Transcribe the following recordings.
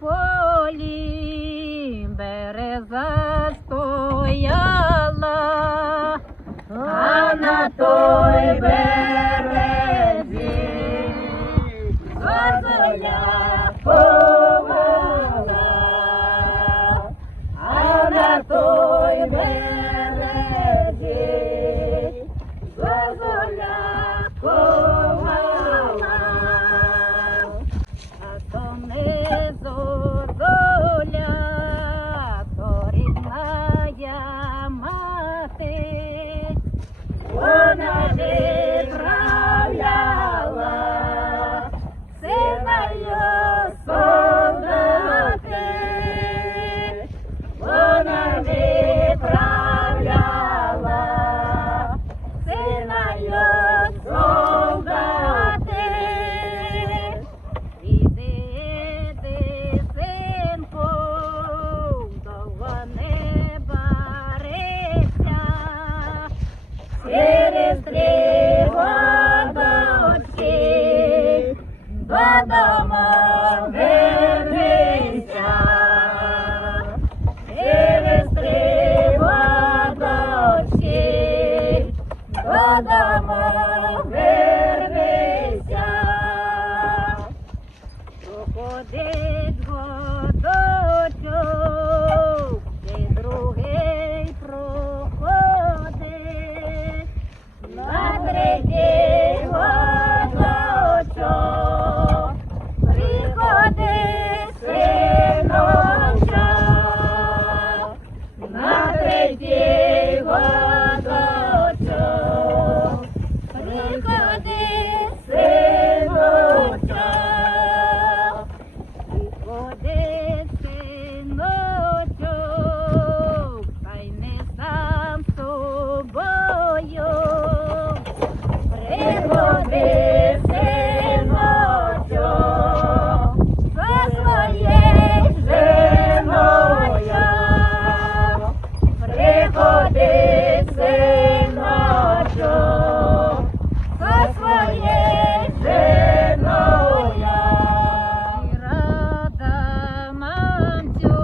полі береза стояла, а на той березі зозуля ховала, а на той березі зозуля ховала, а то не зозуля, то рідная мати, вона відправляла синою солдати, вона відправляла синою солдати. Іди, синку, довго не барися, через 3 годочки додому вернися, через 3 годочки додому вернися. Проходить годочок, і другий проходить, на 3-й годочок приходить синочок, на 3-й годочок приходить синочок, приходить синочок, хай не сам з тобою, приходить синочок зо своєю жіною, приходить синочок зо своєю жіною. Рада мамцю,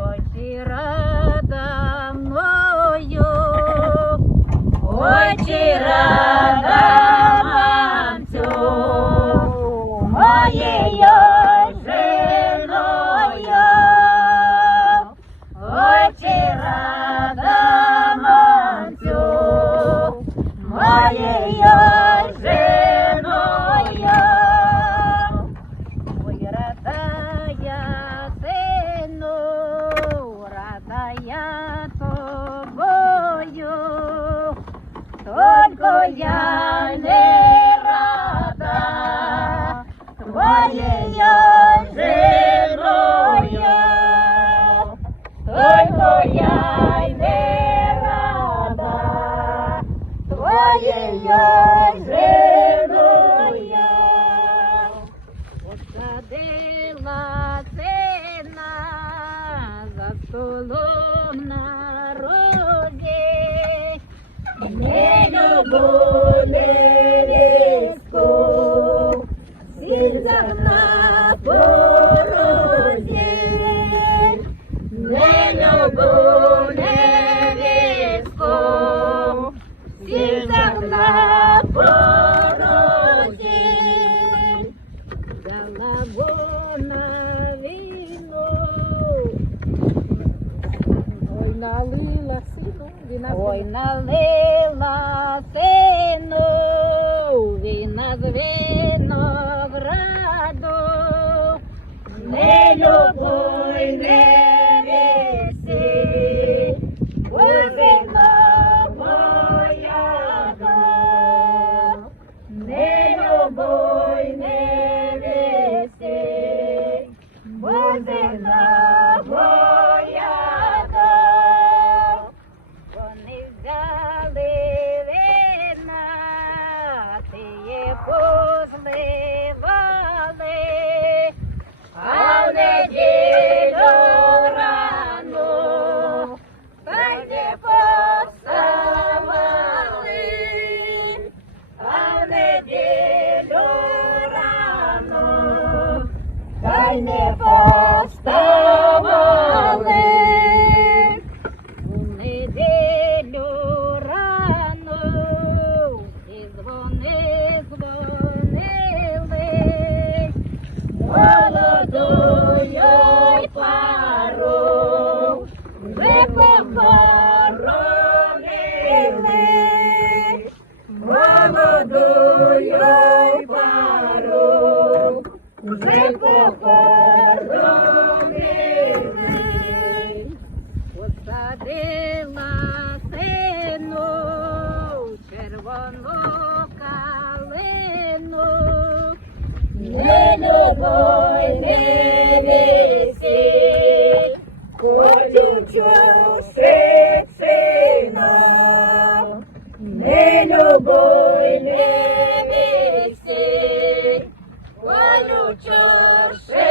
ой, ти рада мною, ой, чи рада мамцю, моєю жіною, ой, чи рада мамцю, моєю жіною. Ой, рада я, сину, рада я тобою, только я не рада твоєю жіною, только я не рада твоєю жіною. Посадила сина за столом на розі, не люблю невістку, сільцар на порозі, не люблю невістку, сільцар на порозі. Взяла вона віно, ой, налила сину, ой, налила сину, віна з винограду, не любой невісті, бо вино моя, не любой невісті, бо вино моя. Вони взяли вина, тіє позливали, а в неділю рано та й не поставали, а в неділю рано й не поставали. У неділю рано і дзвони дзвонили, молодою й пару вже похоронили. Молодою й пару вже похоронили. Посадила сину червону калину, не любой невісті, колючу шипшину. Не любой невісті, колючу шипшину.